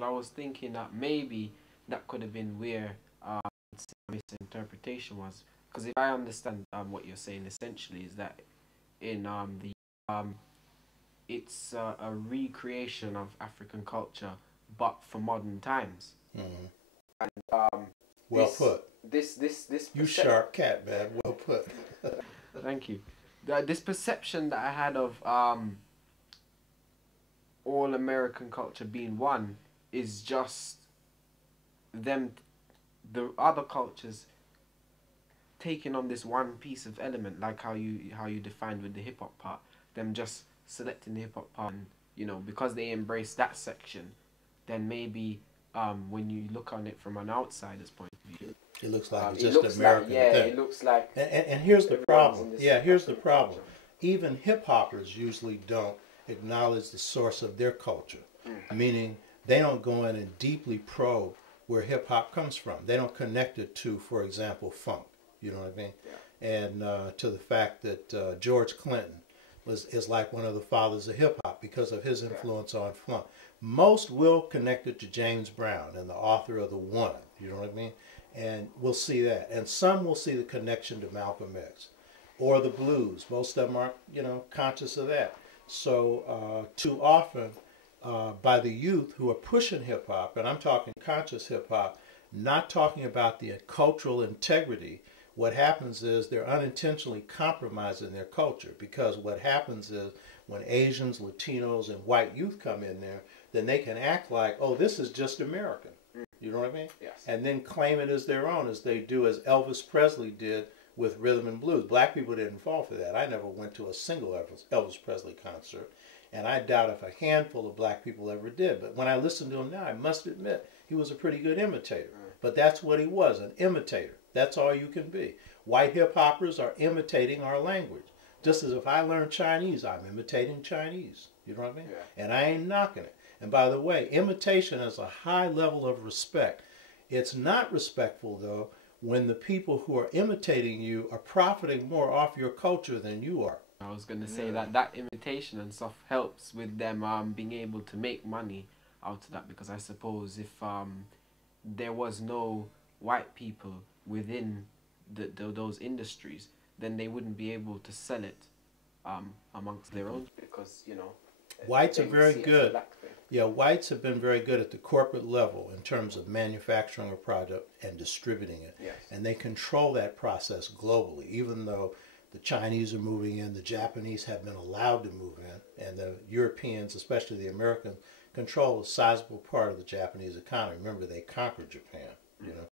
because I was thinking that maybe that could have been where misinterpretation was. Because if I understand what you're saying, essentially is that in the it's a recreation of African culture, but for modern times. Mm-hmm. And well put. This you sharp cat, man. Well put. Thank you. This perception that I had of all American culture being one is just them, the other cultures taking on this one piece of element, like how you defined with the hip hop part. Them just selecting the hip hop part, and, you know, because they embrace that section, then maybe when you look on it from an outsider's point of view, it looks like it's just an American thing. It looks like. And here's the problem. Yeah, here's the problem. Even hip hoppers usually don't acknowledge the source of their culture, meaning they don't go in and deeply probe where hip hop comes from. They don't connect it to, for example, funk. You know what I mean? Yeah. And to the fact that George Clinton is like one of the fathers of hip hop because of his influence on funk. Most will connect it to James Brown and the author of The One. You know what I mean? And we'll see that. And some will see the connection to Malcolm X or the blues. Most of them aren't, you know, conscious of that. So too often by the youth who are pushing hip hop, and I'm talking conscious hip hop, not talking about the cultural integrity, what happens is they're unintentionally compromising their culture, because what happens is when Asians, Latinos, and white youth come in there, then they can act like, oh, this is just American. You know what I mean? Yes. And then claim it as their own, as they do, as Elvis Presley did with rhythm and blues. Black people didn't fall for that. I never went to a single Elvis Presley concert, and I doubt if a handful of black people ever did. But when I listen to him now, I must admit he was a pretty good imitator. But that's what he was, an imitator. That's all you can be. White hip hoppers are imitating our language. Just as if I learn Chinese, I'm imitating Chinese. You know what I mean? Yeah. And I ain't knocking it. And by the way, imitation is a high level of respect. It's not respectful, though, when the people who are imitating you are profiting more off your culture than you are. I was going to say that imitation and stuff helps with them being able to make money out of that, because I suppose if there was no white people within those industries, then they wouldn't be able to sell it amongst their own, because, you know, whites are very good. Yeah, whites have been very good at the corporate level in terms of manufacturing a product and distributing it. Yes. And they control that process globally, even though the Chinese are moving in, the Japanese have been allowed to move in, and the Europeans, especially the Americans, control a sizable part of the Japanese economy. Remember, they conquered Japan, you know.